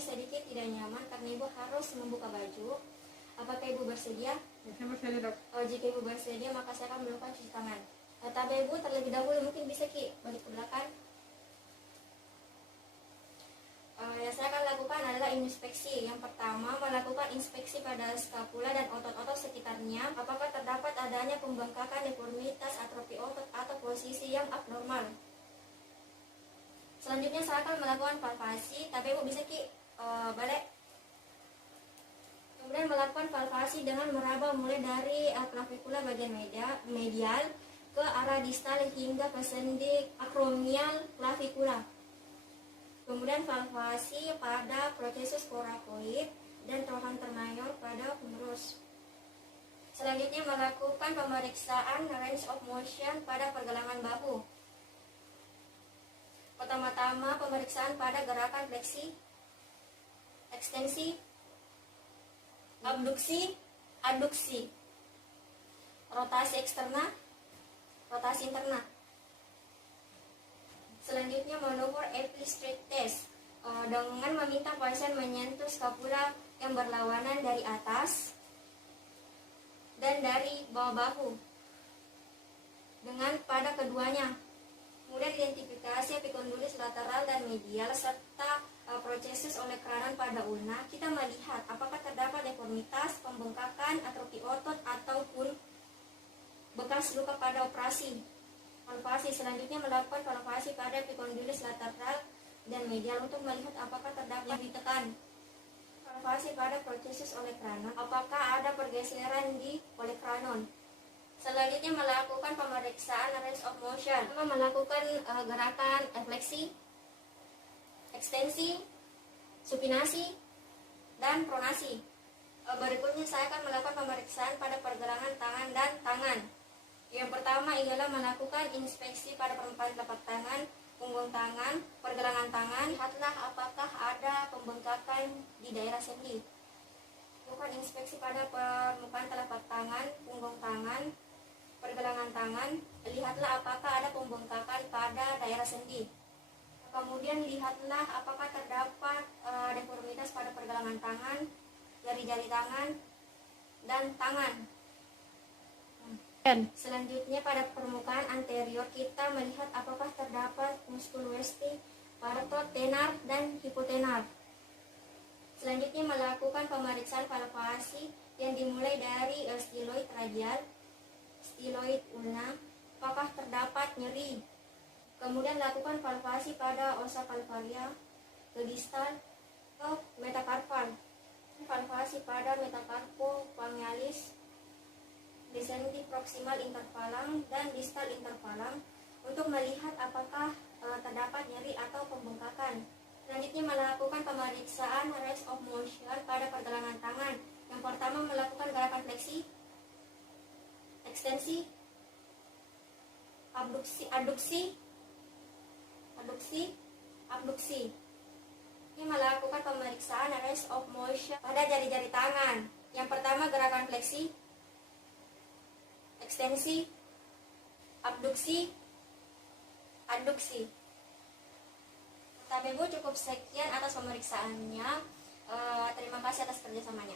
sedikit tidak nyaman karena ibu harus membuka baju. Apakah ibu bersedia? Bersedia, Dok. Jika ibu bersedia, maka saya akan melakukan cuci tangan. Tapi ibu terlebih dahulu mungkin bisa balik ke belakang. Yang saya akan lakukan adalah inspeksi. Yang pertama, melakukan inspeksi pada skapula dan otot-otot sekitarnya. Apakah terdapat adanya pembengkakan, deformitas, atrofi otot atau posisi yang abnormal. Selanjutnya saya akan melakukan palpasi. Tapi ibu bisa balik. Kemudian melakukan palpasi dengan meraba mulai dari clavikula bagian medial ke arah distal hingga ke sendi acromial clavikula. Kemudian palpasi pada procesus coracoid dan trochanter mayor pada humerus. Selanjutnya melakukan pemeriksaan range of motion pada pergelangan bahu. Pertama-tama pemeriksaan pada gerakan fleksi, ekstensi, abduksi, aduksi, rotasi eksterna, rotasi interna. Selanjutnya manuver epistrate test dengan meminta pasien menyentuh skapula yang berlawanan dari atas dan dari bawah bahu dengan pada keduanya. Kemudian identifikasi epicondylis lateral dan medial serta prosesus olecranon pada ulna. Kita melihat apakah terdapat deformitas, pembengkakan, atrofi otot ataupun bekas luka pada operasi. Palpasi selanjutnya melakukan palpasi pada epicondylis lateral dan medial untuk melihat apakah terdapat yang ditekan. Palpasi pada prosesus olecranon, apakah ada pergeseran di olecranon. Selanjutnya melakukan pemeriksaan range of motion, melakukan gerakan fleksi, ekstensi, supinasi, dan pronasi. Berikutnya saya akan melakukan pemeriksaan pada pergelangan tangan dan tangan. Yang pertama ialah melakukan inspeksi pada permukaan telapak tangan, punggung tangan, pergelangan tangan. Lihatlah apakah ada pembengkakan di daerah sendi. Lakukan inspeksi pada permukaan telapak tangan, punggung tangan, pergelangan tangan. Lihatlah apakah ada pembengkakan pada daerah sendi. Kemudian lihatlah apakah terdapat deformitas pada pergelangan tangan, jari-jari tangan, dan tangan. Selanjutnya pada permukaan anterior kita melihat apakah terdapat muskulus westi, parotot, tenar, dan hipotenar. Selanjutnya melakukan pemeriksaan palpasi yang dimulai dari styloid radial, styloid ulna, apakah terdapat nyeri. Kemudian lakukan palpasi pada osa palparia, ke distal, ke metacarpal. Palpasi pada metacarpo palmalis, descendi proximal intervalam dan distal intervalam untuk melihat apakah terdapat nyeri atau pembengkakan. Selanjutnya melakukan pemeriksaan range of motion pada pergelangan tangan. Yang pertama melakukan gerakan fleksi, ekstensi, abduksi, abduksi. Ini melakukan pemeriksaan range of motion pada jari-jari tangan. Yang pertama gerakan fleksi, ekstensi, abduksi, aduksi. Tapi Bu, cukup sekian atas pemeriksaannya. Terima kasih atas kerjasamanya.